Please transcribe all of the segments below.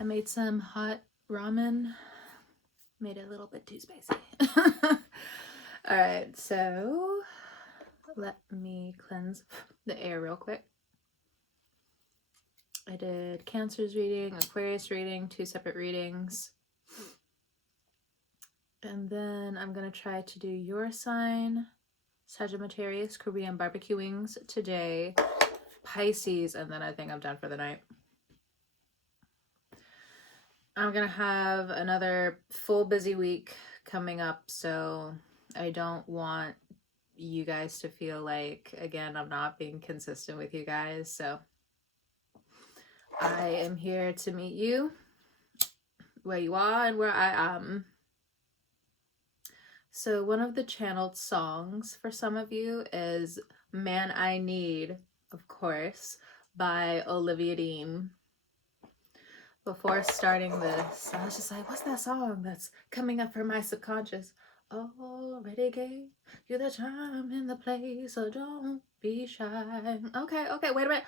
I made some hot ramen. Made it a little bit too spicy. Alright, so let me cleanse the air real quick. I did Cancer's reading, Aquarius reading, 2 separate readings. And then I'm going to try to do your sign, Sagittarius, Korean barbecue wings today, Pisces, and then I think I'm done for the night. I'm going to have another full busy week coming up, so I don't want you guys to feel like, again, I'm not being consistent with you guys. So I am here to meet you where you are and where I am. So one of the channeled songs for some of you is Man I Need, of course, by Olivia Dean. Before starting this, I was just like, what's that song that's coming up from my subconscious? Already gave you the time and the place, so don't be shy. Okay, wait a minute.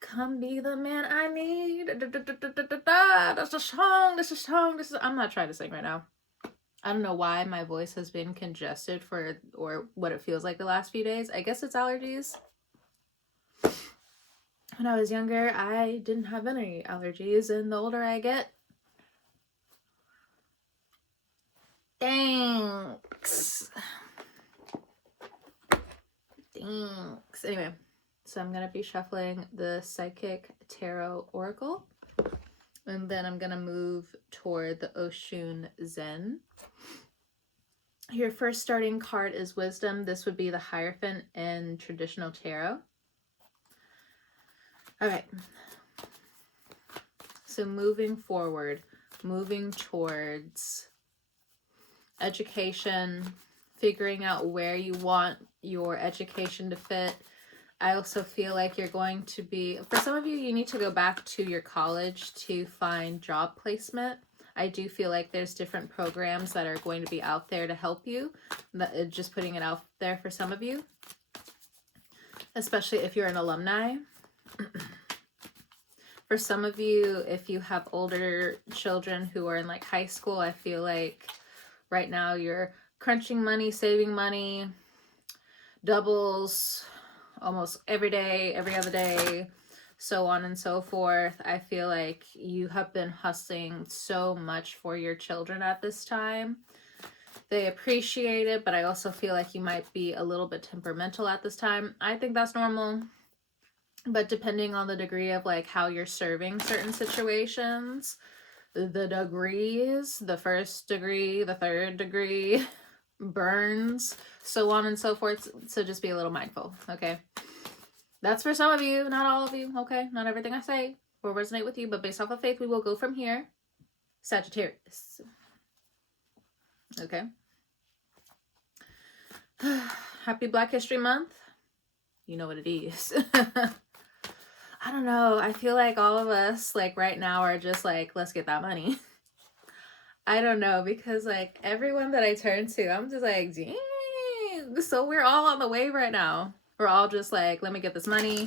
Come be the man I need. That's a song, I'm not trying to sing right now. I don't know why my voice has been congested or what it feels like the last few days. I guess it's allergies. When I was younger, I didn't have any allergies, and the older I get, thanks. Anyway, so I'm going to be shuffling the Psychic Tarot Oracle, and then I'm going to move toward the Oshun Zen. Your first starting card is Wisdom. This would be the Hierophant in traditional tarot. All right. So moving forward, moving towards education, figuring out where you want your education to fit. I also feel like you're going to be, for some of you, you need to go back to your college to find job placement. I do feel like there's different programs that are going to be out there to help you. Just putting it out there for some of you, especially if you're an alumni. For some of you, if you have older children who are in like high school, I feel like right now you're crunching money, saving money, doubles almost every day, every other day, so on and so forth. I feel like you have been hustling so much for your children at this time. They appreciate it, but I also feel like you might be a little bit temperamental at this time. I think that's normal. But depending on the degree of like how you're serving certain situations, the degrees, the first degree, the third degree, burns, so on and so forth. So just be a little mindful, okay? That's for some of you, not all of you, okay? Not everything I say will resonate with you, but based off of faith, we will go from here. Sagittarius. Okay. Happy Black History Month. You know what it is. I don't know. I feel like all of us, like right now, are just like, let's get that money. I don't know, because like everyone that I turn to, I'm just like, dang. So we're all on the wave right now. We're all just like, let me get this money.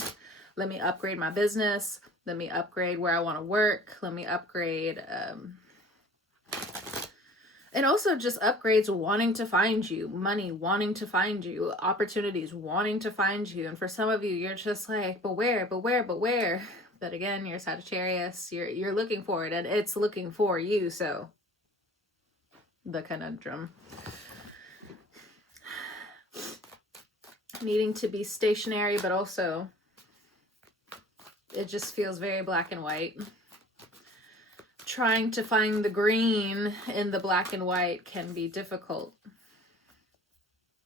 Let me upgrade my business. Let me upgrade where I want to work. Let me upgrade. And also just upgrades wanting to find you, money wanting to find you, opportunities wanting to find you. And for some of you, you're just like, but where? But again, you're Sagittarius, you're looking for it and it's looking for you. So the conundrum. Needing to be stationary, but also it just feels very black and white. Trying to find the green in the black and white can be difficult,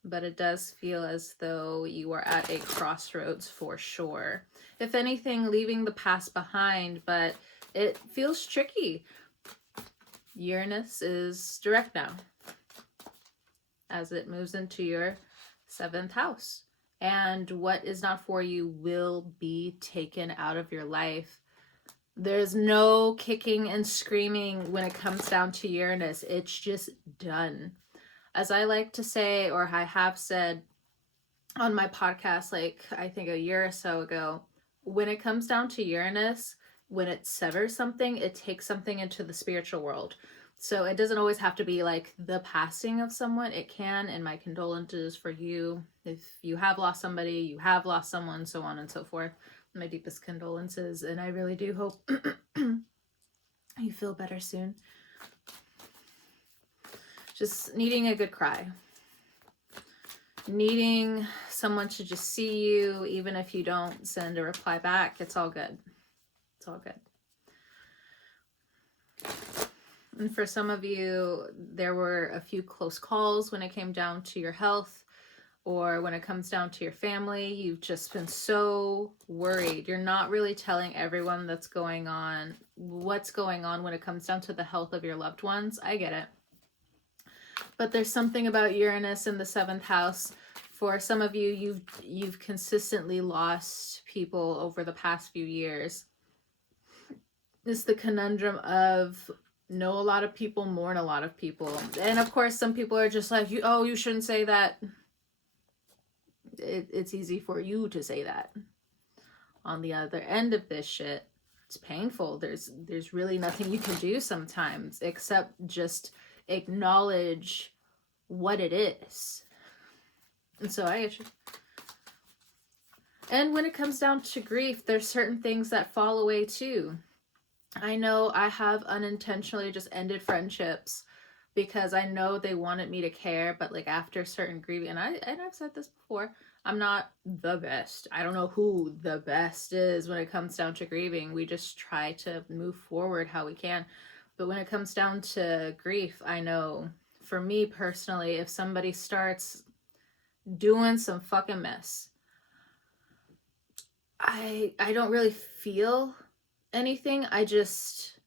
but it does feel as though you are at a crossroads for sure. If anything, leaving the past behind, but it feels tricky. Uranus is direct now as it moves into your 7th house, and what is not for you will be taken out of your life. There's no kicking and screaming when it comes down to Uranus. It's just done. As I like to say, or I have said on my podcast, like I think a year or so ago, when it comes down to Uranus, when it severs something, it takes something into the spiritual world. So it doesn't always have to be like the passing of someone. It can, and my condolences for you. If you have lost somebody, you have lost someone, so on and so forth. My deepest condolences, and I really do hope you feel better soon. Just needing a good cry. Needing someone to just see you, even if you don't send a reply back. It's all good. It's all good. And for some of you, there were a few close calls when it came down to your health, or when it comes down to your family. You've just been so worried. You're not really telling everyone what's going on when it comes down to the health of your loved ones. I get it. But there's something about Uranus in the 7th house. For some of you, you've consistently lost people over the past few years. It's the conundrum of know a lot of people, mourn a lot of people. And of course, some people are just like, you shouldn't say that. It's easy for you to say that. On the other end of this shit, it's painful. There's really nothing you can do sometimes except just acknowledge what it is. And so I get you. And when it comes down to grief, there's certain things that fall away too. I know I have unintentionally just ended friendships because I know they wanted me to care, but like after certain grieving, and I've said this before, I'm not the best. I don't know who the best is when it comes down to grieving. We just try to move forward how we can. But when it comes down to grief, I know for me personally, if somebody starts doing some fucking mess, I don't really feel anything. I just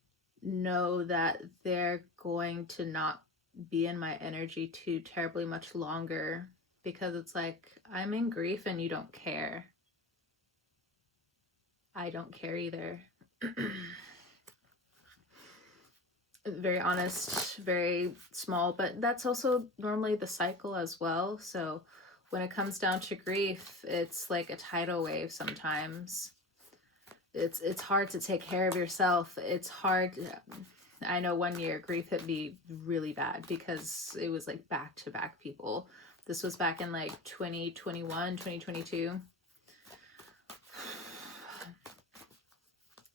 know that they're going to not be in my energy too terribly much longer, because it's like, I'm in grief and you don't care. I don't care either. Very honest, very small, but that's also normally the cycle as well. So when it comes down to grief, it's like a tidal wave sometimes. It's hard to take care of yourself. It's hard. I know one year grief hit me really bad because it was like back-to-back people. This was back in like 2021, 2022.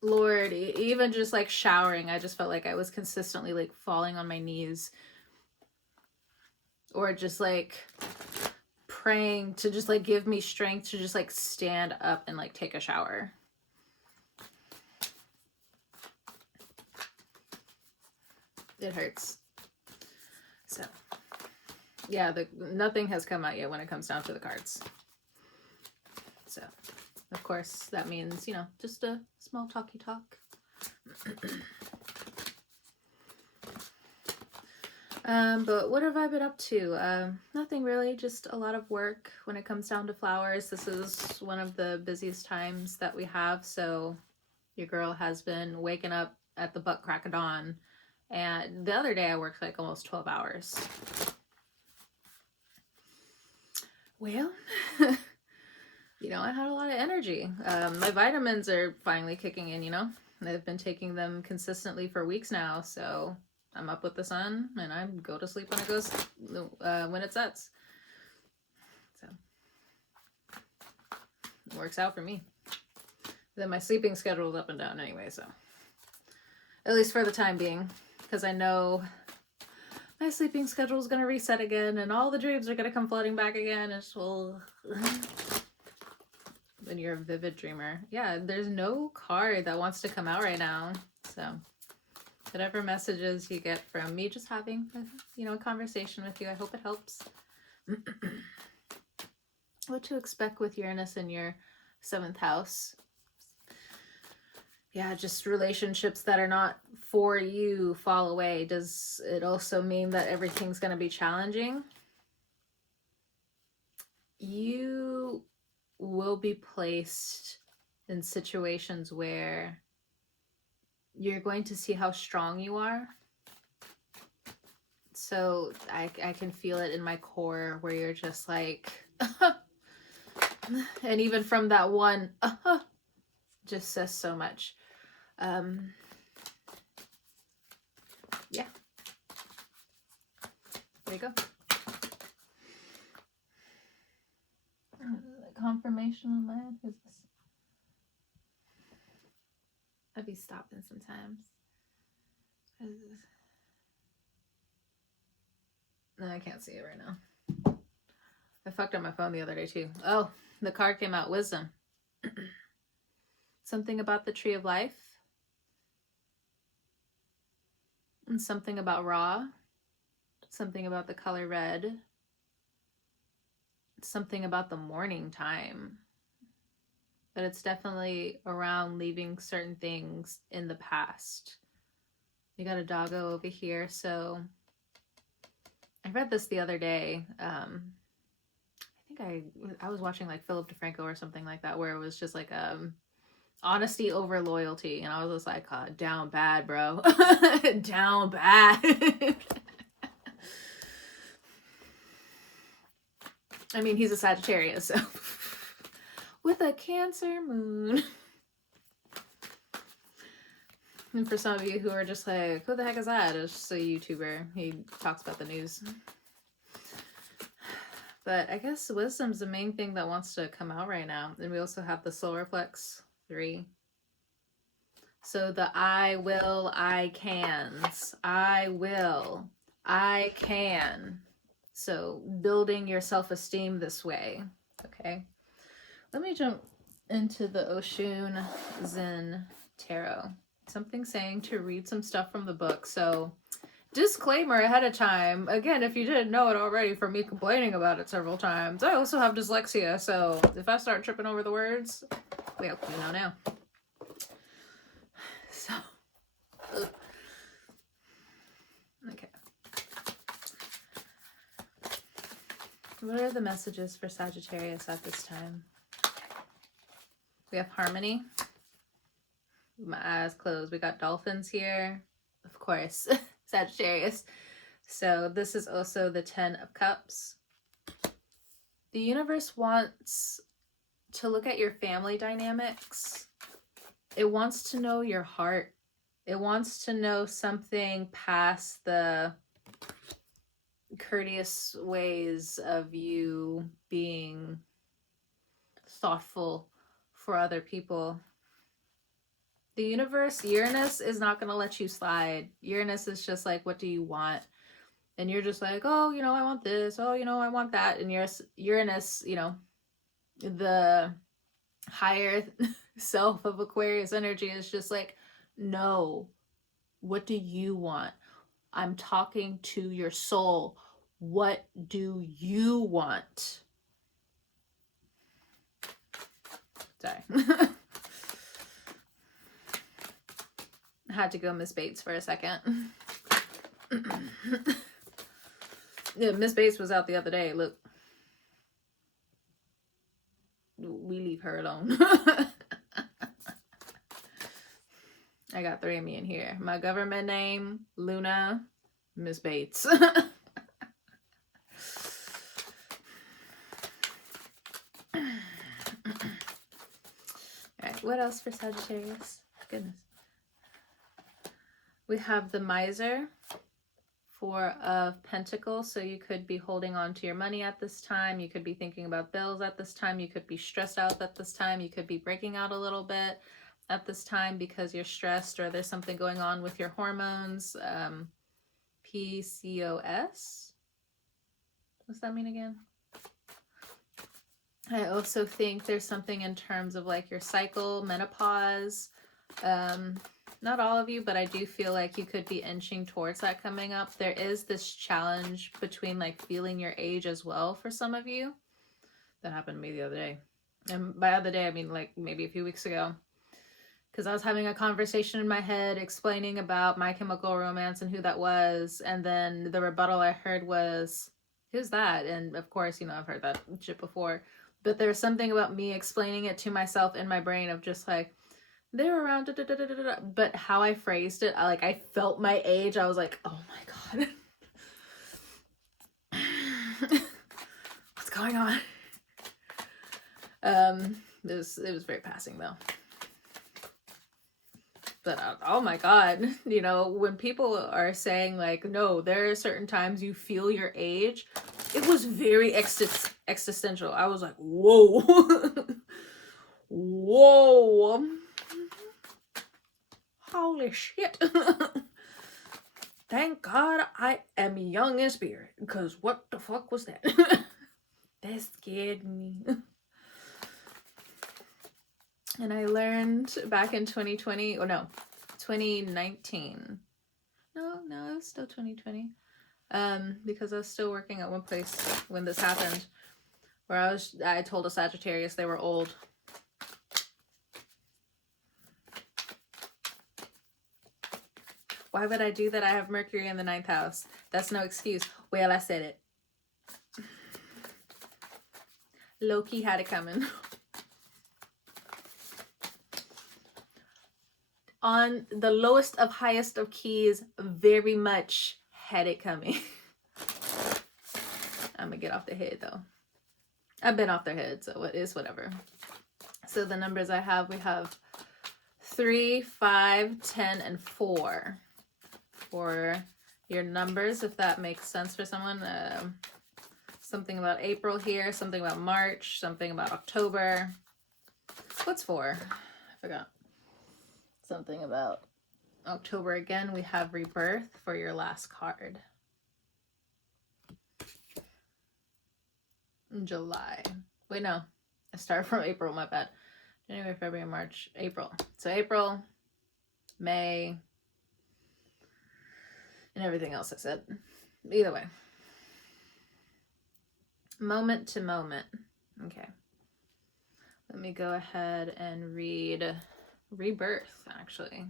Lord, even just like showering, I just felt like I was consistently like falling on my knees, or just like praying to just like give me strength to just like stand up and like take a shower. It hurts. So yeah, nothing has come out yet when it comes down to the cards. So of course that means, just a small talky talk. But what have I been up to? Nothing really, just a lot of work when it comes down to flowers. This is one of the busiest times that we have, so your girl has been waking up at the butt crack of dawn, and the other day I worked like almost 12 hours. Well, I had a lot of energy. My vitamins are finally kicking in, I've been taking them consistently for weeks now, so I'm up with the sun, and I go to sleep when it sets. So it works out for me. Then my sleeping schedule is up and down anyway, so at least for the time being, because I know my sleeping schedule is going to reset again, and all the dreams are going to come flooding back again. When you're a vivid dreamer. Yeah, there's no card that wants to come out right now, so whatever messages you get from me just having a conversation with you, I hope it helps. What to expect with Uranus in your 7th house. Yeah, just relationships that are not for you fall away. Does it also mean that everything's going to be challenging? You will be placed in situations where you're going to see how strong you are. So I can feel it in my core where you're just like, and even from that one, just says so much. Yeah. There you go. Confirmation on my end. Who's this? I'd be stopping sometimes. No, I can't see it right now. I fucked up my phone the other day too. Oh, the card came out. Wisdom. Something about the tree of life. And something about Ra. Something about the color red. Something about the morning time. But it's definitely around leaving certain things in the past. You got a doggo over here. So I read this the other day. I think I was watching like Philip DeFranco or something like that, where it was just like honesty over loyalty, and I was just like, down bad, bro. Down bad. I mean, he's a Sagittarius, so with a Cancer moon. And for some of you who are just like, who the heck is that? It's just a YouTuber. He talks about the news. But I guess wisdom's the main thing that wants to come out right now. And we also have the solar plex 3. So the I will, I cans. I will, I can. So building your self-esteem this way. Okay. Let me jump into the Oshun Zen Tarot. Something saying to read some stuff from the book. So disclaimer ahead of time. Again, if you didn't know it already from me complaining about it several times, I also have dyslexia. So if I start tripping over the words, well, you know now. So, okay. What are the messages for Sagittarius at this time? We have harmony. My eyes closed. We got dolphins here. Of course, Sagittarius. So this is also the 10 of Cups. The universe wants to look at your family dynamics. It wants to know your heart. It wants to know something past the courteous ways of you being thoughtful for other people. The universe, Uranus, is not going to let you slide. Uranus is just like, what do you want? And you're just like, oh, you know, I want this. Oh, you know, I want that. And Uranus, you know, the higher self of Aquarius energy is just like, no, what do you want? I'm talking to your soul. What do you want? Sorry. I had to go Miss Bates for a second. Yeah, Miss Bates was out the other day. Look. We leave her alone. I got 3 of me in here. My government name, Luna, Miss Bates. Alright, what else for Sagittarius? Goodness. We have the Miser, 4 of Pentacles. So you could be holding on to your money at this time. You could be thinking about bills at this time. You could be stressed out at this time. You could be breaking out a little bit at this time because you're stressed or there's something going on with your hormones. PCOS. What's that mean again? I also think there's something in terms of like your cycle, menopause. Not all of you, but I do feel like you could be inching towards that coming up. There is this challenge between like feeling your age as well for some of you. That happened to me the other day. And by other day, I mean like maybe a few weeks ago. Because I was having a conversation in my head explaining about My Chemical Romance and who that was. And then the rebuttal I heard was, who's that? And of course, you know, I've heard that shit before. But there's something about me explaining it to myself in my brain of just like, they're around, but how I phrased it, I felt my age. I was like, oh my God. What's going on? It was very passing though. But oh my God, you know, when people are saying like, no, there are certain times you feel your age, it was very existential. I was like, whoa, whoa, holy shit. Thank God I am young in spirit, because what the fuck was that? That scared me. And I learned back in 2020, or no, 2019. No, it was still 2020. Because I was still working at one place when this happened, where I told a Sagittarius they were old. Why would I do that? I have Mercury in the 9th house. That's no excuse. Well, I said it. Low-key had it coming. On the lowest of highest of keys, very much had it coming. I'm gonna get off the head though. I've been off their head, so it is whatever. So the numbers I have, we have 3, 5, 10, and 4 for your numbers, if that makes sense for someone. Something about April here, something about March, something about October. What's 4? I forgot. Something about October again. We have rebirth for your last card. July. Wait, no. I started from April, my bad. January, February, March, April. So April, May, and everything else I said. Either way. Moment to moment. Okay. Let me go ahead and read rebirth, actually.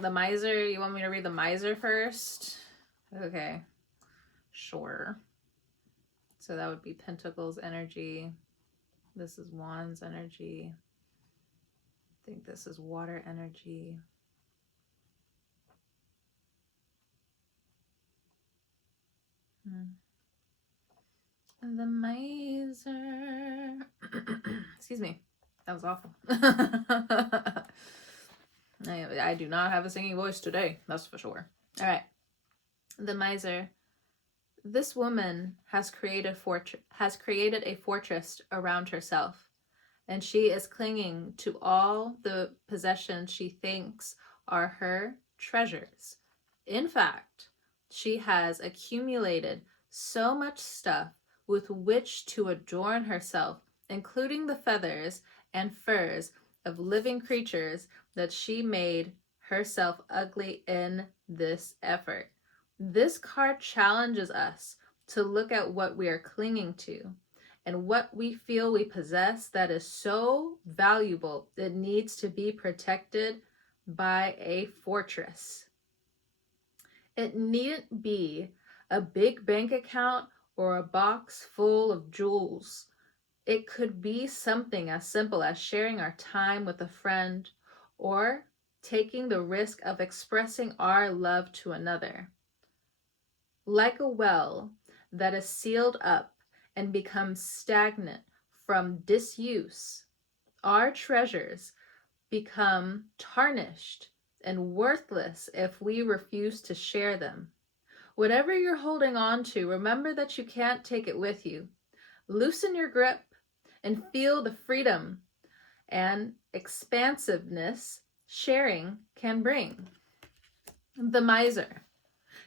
The miser, you want me to read the miser first? Okay. Sure. So that would be Pentacles energy. This is Wands energy. I think this is water energy. The miser. Excuse me. That was awful. I do not have a singing voice today. That's for sure. All right. The miser. This woman has created a fortress around herself, and she is clinging to all the possessions she thinks are her treasures. In fact, she has accumulated so much stuff with which to adorn herself, including the feathers and furs of living creatures, that she made herself ugly in this effort. This card challenges us to look at what we are clinging to and what we feel we possess that is so valuable it needs to be protected by a fortress. It needn't be a big bank account or a box full of jewels. It could be something as simple as sharing our time with a friend or taking the risk of expressing our love to another. Like a well that is sealed up and becomes stagnant from disuse, our treasures become tarnished and worthless if we refuse to share them. Whatever you're holding on to, remember that you can't take it with you. Loosen your grip and feel the freedom and expansiveness sharing can bring. The miser.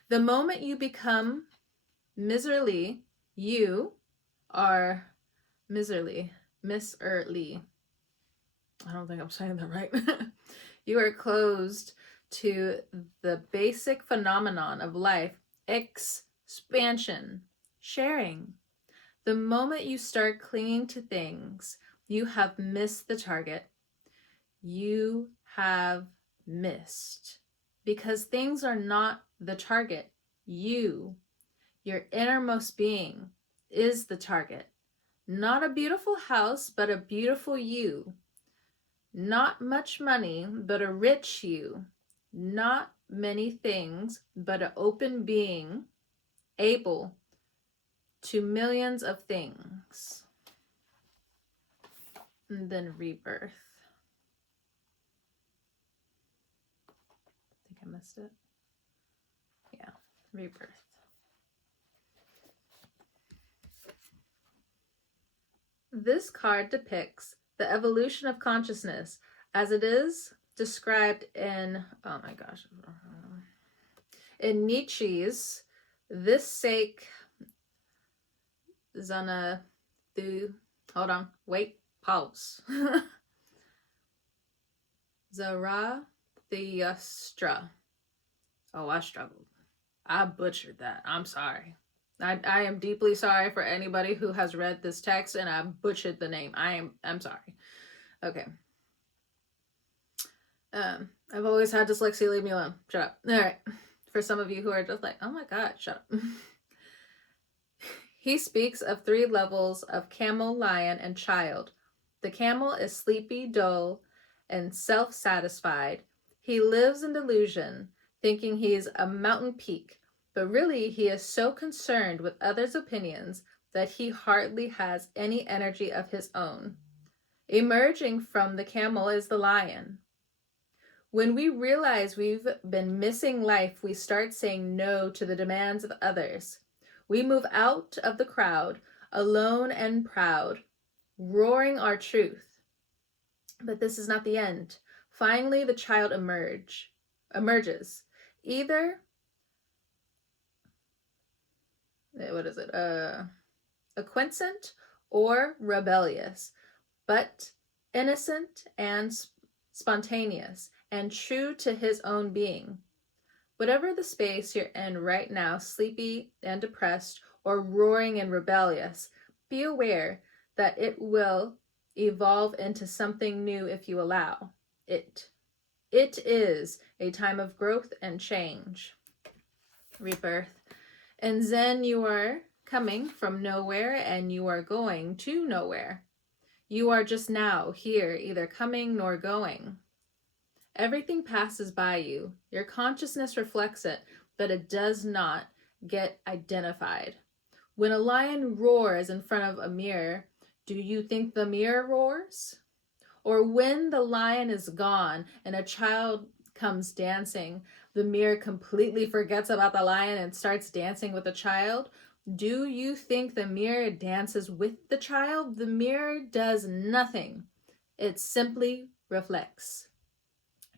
The moment you become miserly, you are miserly. Miserly. I don't think I'm saying that right. You are closed to the basic phenomenon of life, expansion, sharing. The moment you start clinging to things, you have missed the target. You have missed. Because things are not the target. You, your innermost being, is the target. Not a beautiful house, but a beautiful you. Not much money, but a rich you. Not many things, but an open being, able to millions of things. And then rebirth. I missed it. Yeah, rebirth. This card depicts the evolution of consciousness as it is described in, oh my gosh, in Nietzsche's This Sake Zana, hold on, wait, pause. Zarathustra. Oh, I struggled. I butchered that. I'm sorry. I am deeply sorry for anybody who has read this text and I butchered the name. I'm sorry. Okay. I've always had dyslexia. Leave me alone. Shut up. All right. For some of you who are just like, oh my God, shut up. He speaks of 3 levels of camel, lion, and child. The camel is sleepy, dull, and self-satisfied. He lives in delusion, thinking he is a mountain peak, but really he is so concerned with others' opinions that he hardly has any energy of his own. Emerging from the camel is the lion. When we realize we've been missing life, we start saying no to the demands of others. We move out of the crowd, alone and proud, roaring our truth. But this is not the end. Finally, the child emerges. Either, acquiescent or rebellious, but innocent and spontaneous, and true to his own being. Whatever the space you're in right now, sleepy and depressed, or roaring and rebellious, be aware that it will evolve into something new if you allow it. It is a time of growth and change. Rebirth. In Zen, you are coming from nowhere and you are going to nowhere. You are just now here, either coming nor going. Everything passes by you. Your consciousness reflects it, but it does not get identified. When a lion roars in front of a mirror, do you think the mirror roars? Or when the lion is gone and a child comes dancing, the mirror completely forgets about the lion and starts dancing with the child? Do you think the mirror dances with the child? The mirror does nothing. It simply reflects.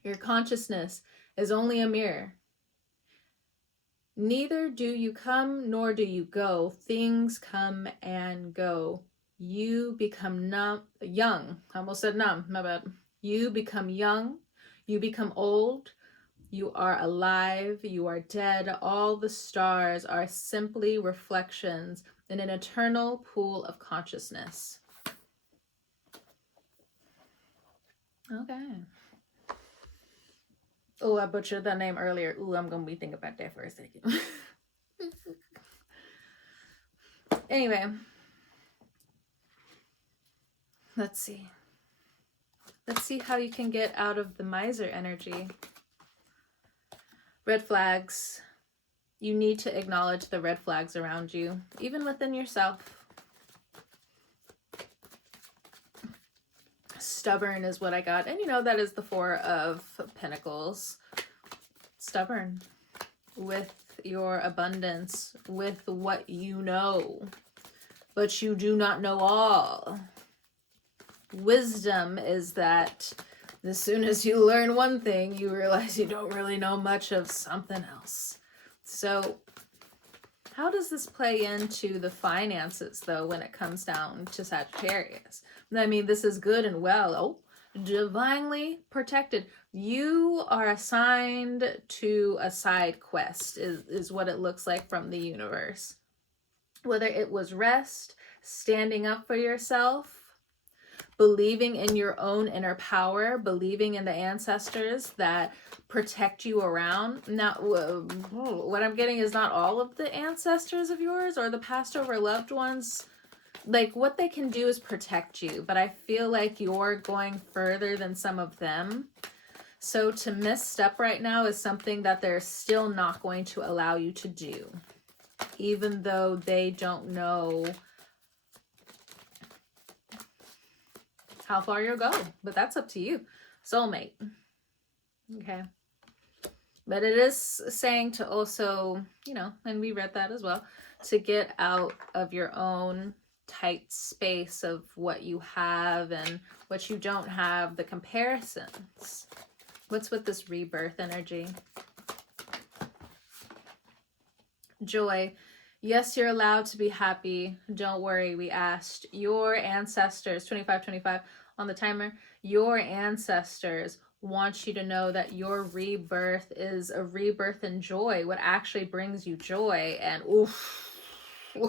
Your consciousness is only a mirror. Neither do you come nor do you go. Things come and go. You become young. I almost said numb, my bad. You become young. You become old. You are alive. You are dead. All the stars are simply reflections in an eternal pool of consciousness. Okay. Oh, I butchered that name earlier. Ooh, I'm going to be thinking about that for a second. Anyway. Let's see. Let's see how you can get out of the miser energy. Red flags. You need to acknowledge the red flags around you, even within yourself. Stubborn is what I got. And you know, that is the 4 of Pentacles. Stubborn with your abundance, with what you know, but you do not know all. Wisdom is that as soon as you learn one thing, you realize you don't really know much of something else. So how does this play into the finances, though, when it comes down to Sagittarius? I mean, this is good and well. Oh, divinely protected. You are assigned to a side quest, is what it looks like from the universe. Whether it was rest, standing up for yourself, believing in your own inner power, believing in the ancestors that protect you around. Now, what I'm getting is not all of the ancestors of yours or the passed over loved ones. Like, what they can do is protect you, but I feel like you're going further than some of them. So to misstep right now is something that they're still not going to allow you to do, even though they don't know how far you'll go, but that's up to you. Soulmate. Okay. But it is saying to also, you know, and we read that as well, to get out of your own tight space of what you have and what you don't have, the comparisons. What's with this rebirth energy? Joy. Yes, you're allowed to be happy. Don't worry, we asked. Your ancestors, 2525 on the timer, your ancestors want you to know that your rebirth is a rebirth in joy, what actually brings you joy. And oof,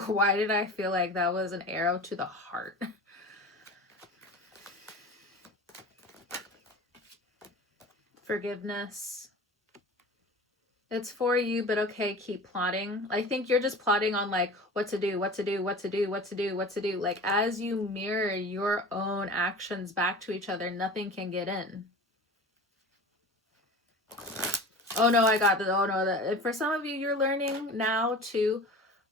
why did I feel like that was an arrow to the heart? Forgiveness. It's for you, but okay, keep plotting. I think you're just plotting on like what to do, what to do, what to do, what to do, what to do. Like as you mirror your own actions back to each other, nothing can get in. Oh no, I got this. Oh no, for some of you, you're learning now to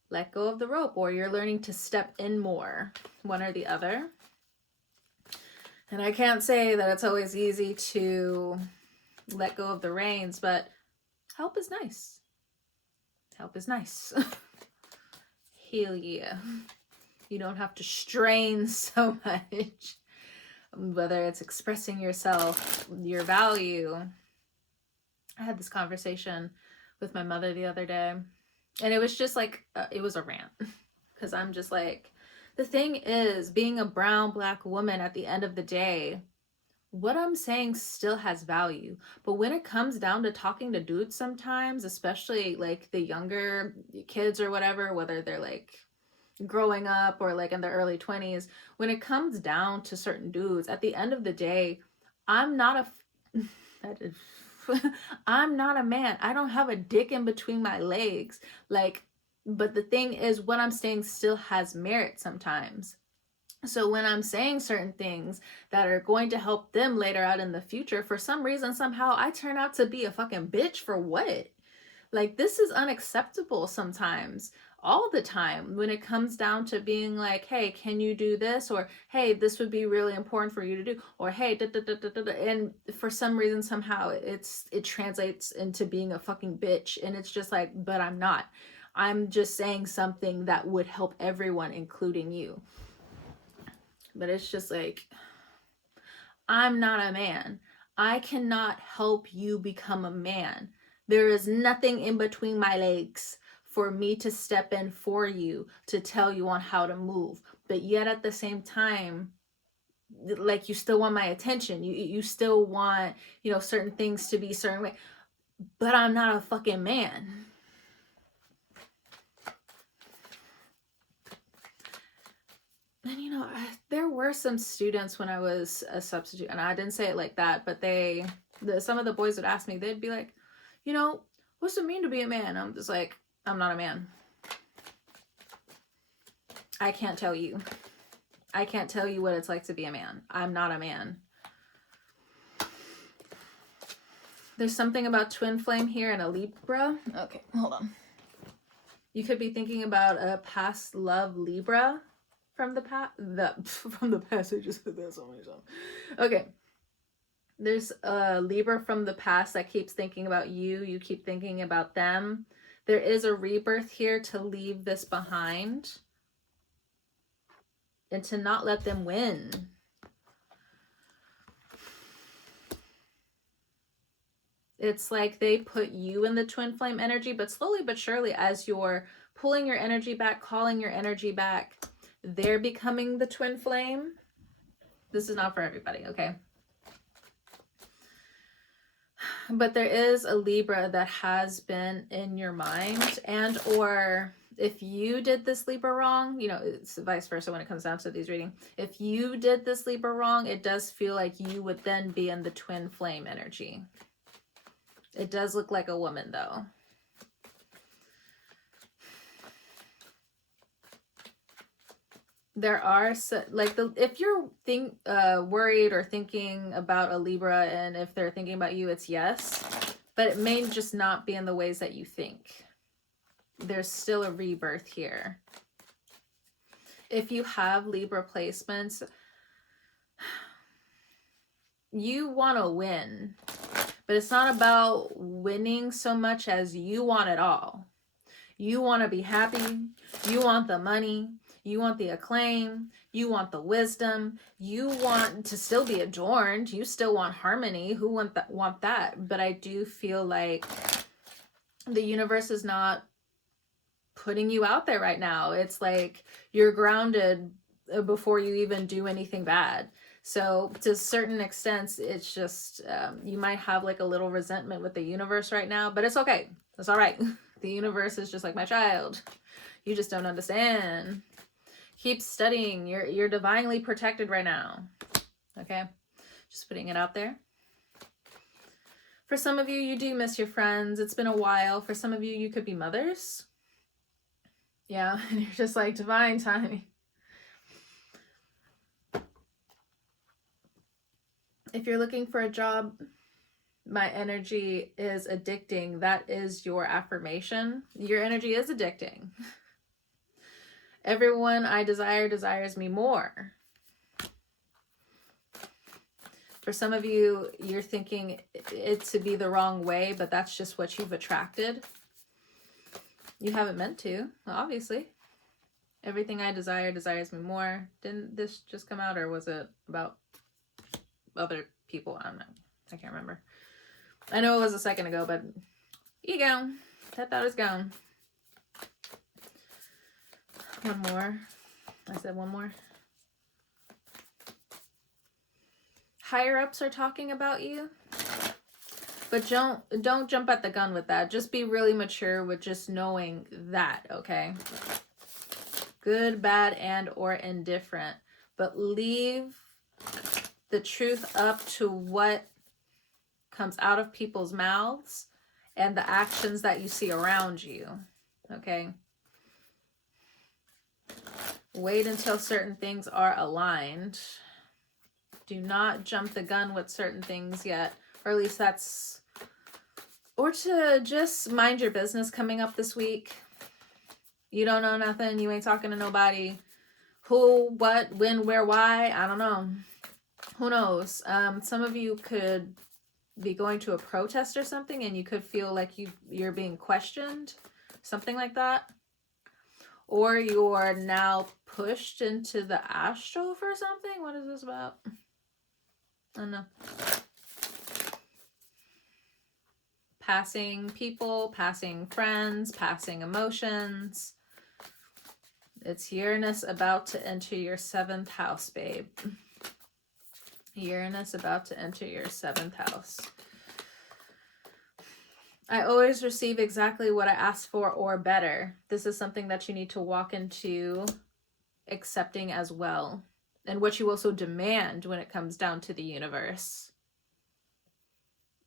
let go of the rope, or you're learning to step in more, one or the other. And I can't say that it's always easy to let go of the reins, but help is nice. Help is nice. Hell yeah. You don't have to strain so much. Whether it's expressing yourself, your value. I had this conversation with my mother the other day, and it was just like, it was a rant. Because I'm just like, the thing is, being a brown, black woman at the end of the day, what I'm saying still has value. But when it comes down to talking to dudes sometimes, especially like the younger kids or whatever, whether they're like growing up or like in their early 20s, when it comes down to certain dudes, at the end of the day, I'm not I'm not a man. I don't have a dick in between my legs. Like, but the thing is, what I'm saying still has merit sometimes. So when I'm saying certain things that are going to help them later out in the future, for some reason, somehow I turn out to be a fucking bitch for what? Like, this is unacceptable sometimes, all the time, when it comes down to being like, hey, can you do this? Or, hey, this would be really important for you to do. Or, hey, da, da, da, da, da. And for some reason, somehow it translates into being a fucking bitch. And it's just like, but I'm not. I'm just saying something that would help everyone, including you. But it's just like, I'm not a man. I cannot help you become a man. There is nothing in between my legs for me to step in for you, to tell you on how to move. But yet at the same time, like, you still want my attention. You still want, you know, certain things to be certain way. But I'm not a fucking man. And you know, there were some students when I was a substitute, and I didn't say it like that, but some of the boys would ask me, they'd be like, you know, what's it mean to be a man? I'm just like, I'm not a man. I can't tell you. I can't tell you what it's like to be a man. I'm not a man. There's something about twin flame here and a Libra. Okay, hold on. You could be thinking about a past love Libra. From the past, I just said that so many times. Okay, there's a Libra from the past that keeps thinking about you. You keep thinking about them. There is a rebirth here to leave this behind and to not let them win. It's like they put you in the twin flame energy, but slowly but surely, as you're pulling your energy back, calling your energy back, they're becoming the twin flame. This is not for everybody, okay? But there is a Libra that has been in your mind, and or if you did this Libra wrong, you know, it's vice versa when it comes down to these readings. If you did this Libra wrong, it does feel like you would then be in the twin flame energy. It does look like a woman though. There are like if you're worried or thinking about a Libra, and if they're thinking about you, it's yes, but it may just not be in the ways that you think. There's still a rebirth here. If you have Libra placements, you want to win, But it's not about winning so much as you want it all. You want to be happy. You want the money. You want the acclaim. You want the wisdom. You want to still be adorned. You still want harmony. Who want that? But I do feel like the universe is not putting you out there right now. It's like you're grounded before you even do anything bad. So to certain extents, it's just you might have like a little resentment with the universe right now, but it's okay. It's all right. The universe is just like, my child, you just don't understand. Keep studying. You're divinely protected right now. Okay, just putting it out there. For some of you, you do miss your friends. It's been a while. For some of you, you could be mothers. Yeah, and you're just like, divine timing. If you're looking for a job, my energy is addicting. That is your affirmation. Your energy is addicting. Everyone I desire desires me more. For some of you, you're thinking it to be the wrong way, but that's just what you've attracted. You haven't meant to, obviously. Everything I desire desires me more. Didn't this just come out, or was it about other people? I don't know. I can't remember. I know it was a second ago, but ego. That thought is gone. One more. I said one more. Higher ups are talking about you, but don't jump at the gun with that. Just be really mature with just knowing that, okay? Good, bad, and or indifferent, but leave the truth up to what comes out of people's mouths and the actions that you see around you, okay? Wait until certain things are aligned. Do not jump the gun with certain things yet, or at least that's, or to just mind your business coming up this week. You don't know nothing. You ain't talking to nobody. Who, what, when, where, why? I don't know. Who knows? Some of you could be going to a protest or something, and you could feel like you're being questioned, something like that. Or you're now pushed into the astral for something. What is this about? I don't know. Passing people, passing friends, passing emotions. It's Uranus about to enter your 7th house, babe. Uranus about to enter your 7th house. I always receive exactly what I asked for or better. This is something that you need to walk into accepting as well. And what you also demand when it comes down to the universe.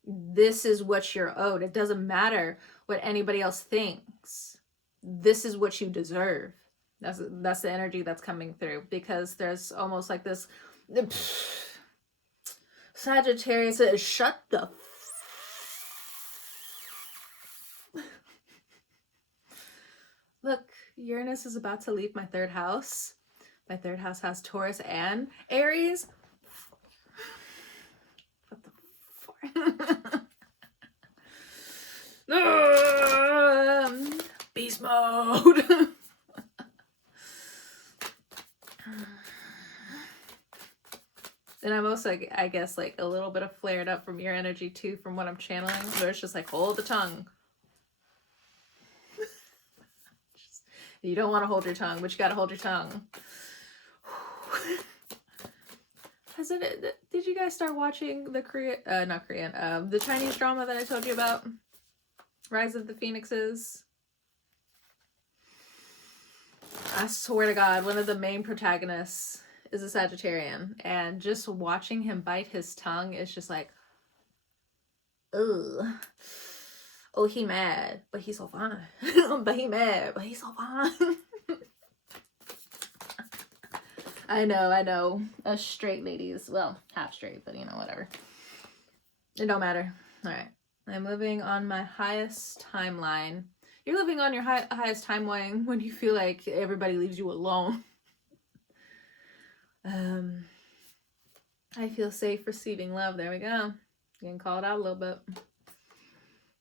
This is what you're owed. It doesn't matter what anybody else thinks. This is what you deserve. That's the energy that's coming through, because there's almost like this Sagittarius says, shut the Look, Uranus is about to leave my 3rd house. My 3rd house has Taurus and Aries. What the beast mode. And I'm also, I guess, like a little bit of flared up from your energy too, from what I'm channeling, where it's just like, hold the tongue. You don't want to hold your tongue, but you got to hold your tongue. Did you guys start watching the the Chinese drama that I told you about? Rise of the Phoenixes? I swear to God, one of the main protagonists is a Sagittarian, and just watching him bite his tongue is just like, ugh. Oh, he mad, but he's so fine. But he mad, but he's so fine. I know. Us straight ladies, well, half straight, but you know, whatever. It don't matter. All right. I'm living on my highest timeline. You're living on your highest timeline when you feel like everybody leaves you alone. I feel safe receiving love. There we go. Getting called out a little bit.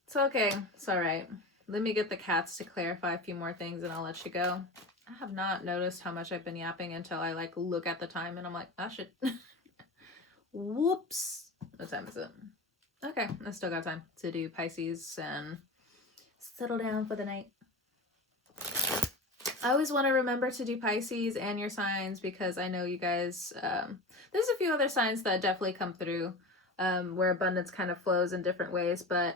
It's okay. It's all right. Let me get the cats to clarify a few more things and I'll let you go. I have not noticed how much I've been yapping until I like look at the time and I'm like, ah, shit. Whoops. What time is it? Okay, I still got time to do Pisces and settle down for the night. I always want to remember to do Pisces and your signs because I know you guys, there's a few other signs that definitely come through where abundance kind of flows in different ways, but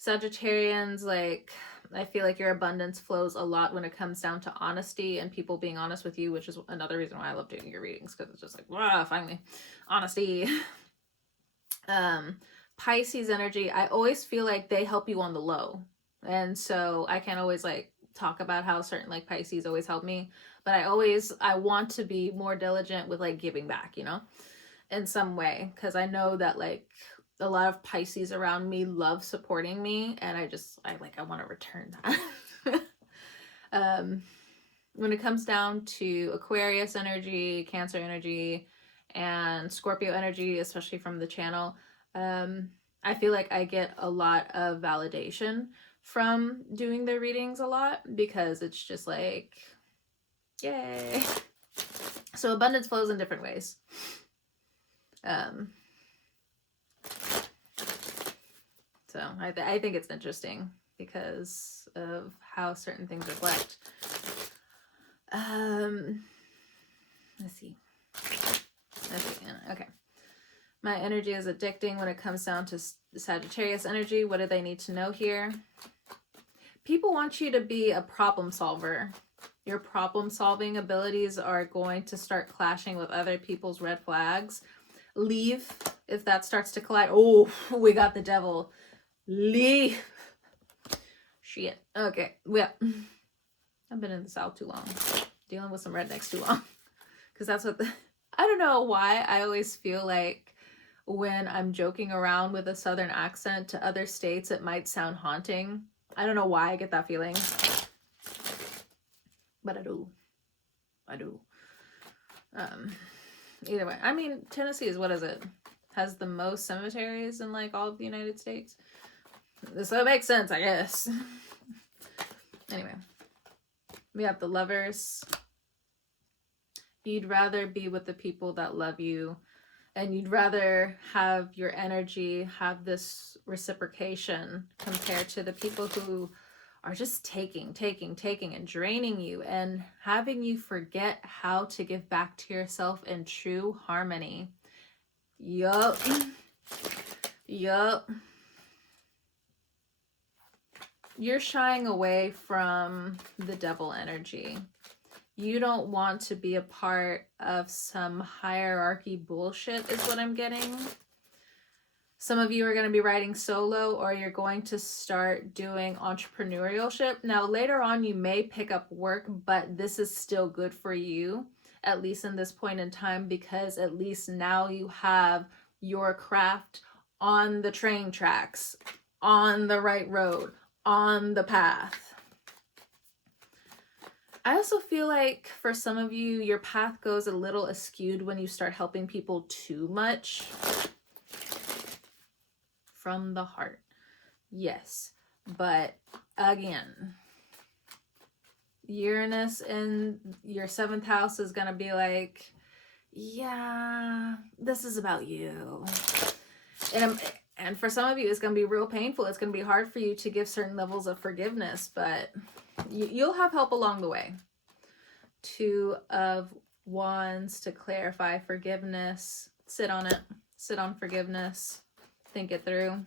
Sagittarians, like, I feel like your abundance flows a lot when it comes down to honesty and people being honest with you, which is another reason why I love doing your readings, because it's just like, wow, finally, honesty. Pisces energy, I always feel like they help you on the low. And so I can't always like talk about how certain like Pisces always help me, but I want to be more diligent with like giving back, you know, in some way, because I know that like a lot of Pisces around me love supporting me, and I want to return that. When it comes down to Aquarius energy, Cancer energy, and Scorpio energy, especially from the channel, I feel like I get a lot of validation from doing their readings a lot because it's just like, yay. So abundance flows in different ways. So I think it's interesting because of how certain things reflect. Let's see. Okay. My energy is addicting when it comes down to Sagittarius energy. What do they need to know here? People want you to be a problem solver. Your problem solving abilities are going to start clashing with other people's red flags. Leave if that starts to collide. Oh, we got the devil. Leave. Shit. Okay. Yeah. I've been in the South too long. Dealing with some rednecks too long. Because that's what I don't know why I always feel like when I'm joking around with a Southern accent to other states, it might sound haunting. I don't know why I get that feeling. But I do. Either way. I mean, Tennessee is, what is it? Has the most cemeteries in like all of the United States. So it makes sense, I guess. Anyway. We have the Lovers. You'd rather be with the people that love you, and you'd rather have your energy have this reciprocation compared to the people who are just taking and draining you and having you forget how to give back to yourself in true harmony. Yup. You're shying away from the devil energy. You don't want to be a part of some hierarchy bullshit is what I'm getting. Some of you are going to be writing solo, or you're going to start doing entrepreneurship. Now, later on, you may pick up work, but this is still good for you, at least in this point in time, because at least now you have your craft on the train tracks, on the right road, on the path. I also feel like for some of you, your path goes a little askewed when you start helping people too much. From the heart. Yes. But again, Uranus in your 7th house is going to be like, yeah, this is about you. And for some of you, it's going to be real painful. It's going to be hard for you to give certain levels of forgiveness, but you'll have help along the way. 2 of Wands to clarify forgiveness. Sit on it. Sit on forgiveness. Think it through.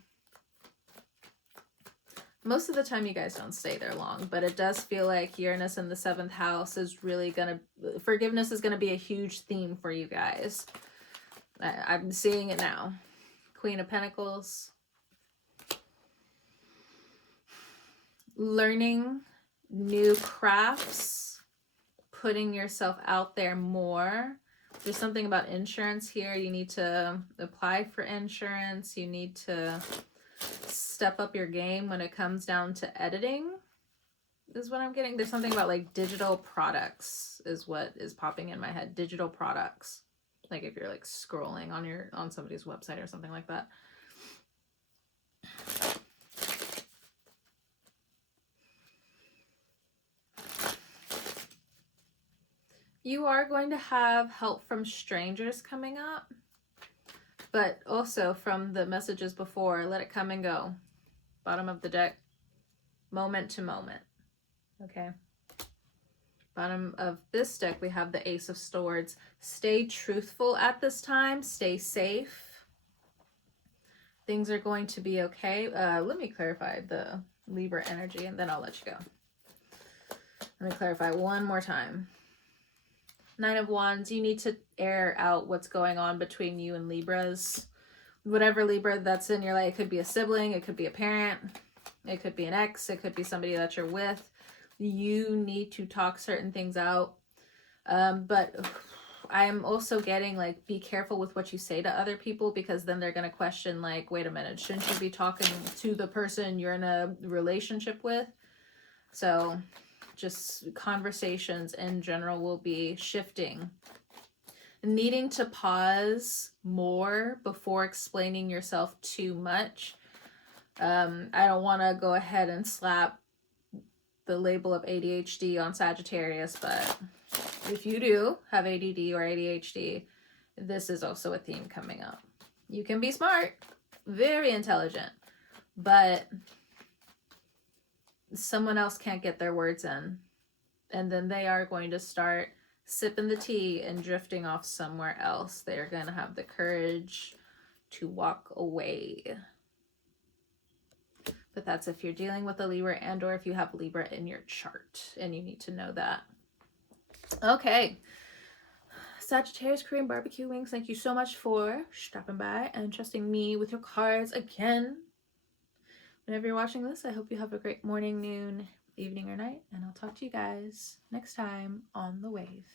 Most of the time you guys don't stay there long, but it does feel like Uranus in the 7th house is really forgiveness is going to be a huge theme for you guys. I'm seeing it now. Queen of Pentacles. Learning new crafts. Putting yourself out there more. There's something about insurance here. You need to apply for insurance. You need to step up your game when it comes down to editing, is what I'm getting. There's something about like digital products is what is popping in my head. Digital products. Like if you're like scrolling on somebody's website or something like that. You are going to have help from strangers coming up, but also from the messages before, let it come and go. Bottom of the deck, moment to moment. Okay. Bottom of this deck, we have the Ace of Swords. Stay truthful at this time. Stay safe. Things are going to be okay. Let me clarify the Libra energy and then I'll let you go. Let me clarify one more time. Nine of Wands, you need to air out what's going on between you and Libras. Whatever Libra that's in your life, it could be a sibling, it could be a parent, it could be an ex, it could be somebody that you're with. You need to talk certain things out. But I am also getting like, be careful with what you say to other people, because then they're going to question like, wait a minute, shouldn't you be talking to the person you're in a relationship with? So just conversations in general will be shifting. Needing to pause more before explaining yourself too much. I don't want to go ahead and slap the label of ADHD on Sagittarius, but if you do have ADD or ADHD, this is also a theme coming up. You can be smart, very intelligent, but someone else can't get their words in. And then they are going to start sipping the tea and drifting off somewhere else. They're going to have the courage to walk away. But that's if you're dealing with a Libra, and or if you have Libra in your chart, and you need to know that. Okay. Sagittarius Korean barbecue wings, thank you so much for stopping by and trusting me with your cards again. Whenever you're watching this, I hope you have a great morning, noon, evening, or night, and I'll talk to you guys next time on The Wave.